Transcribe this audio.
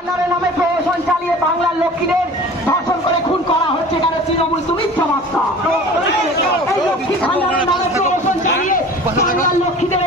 নামে প্রহসন চালিয়ে বাংলার লক্ষ্মীদের ধর্ষণ করে খুন করা হচ্ছে কেন? তৃণমূল তুমি সমাজটা এই লক্ষ্মী ভান্ডারের নামে প্রহসন চালিয়ে বাংলার লক্ষ্মীদের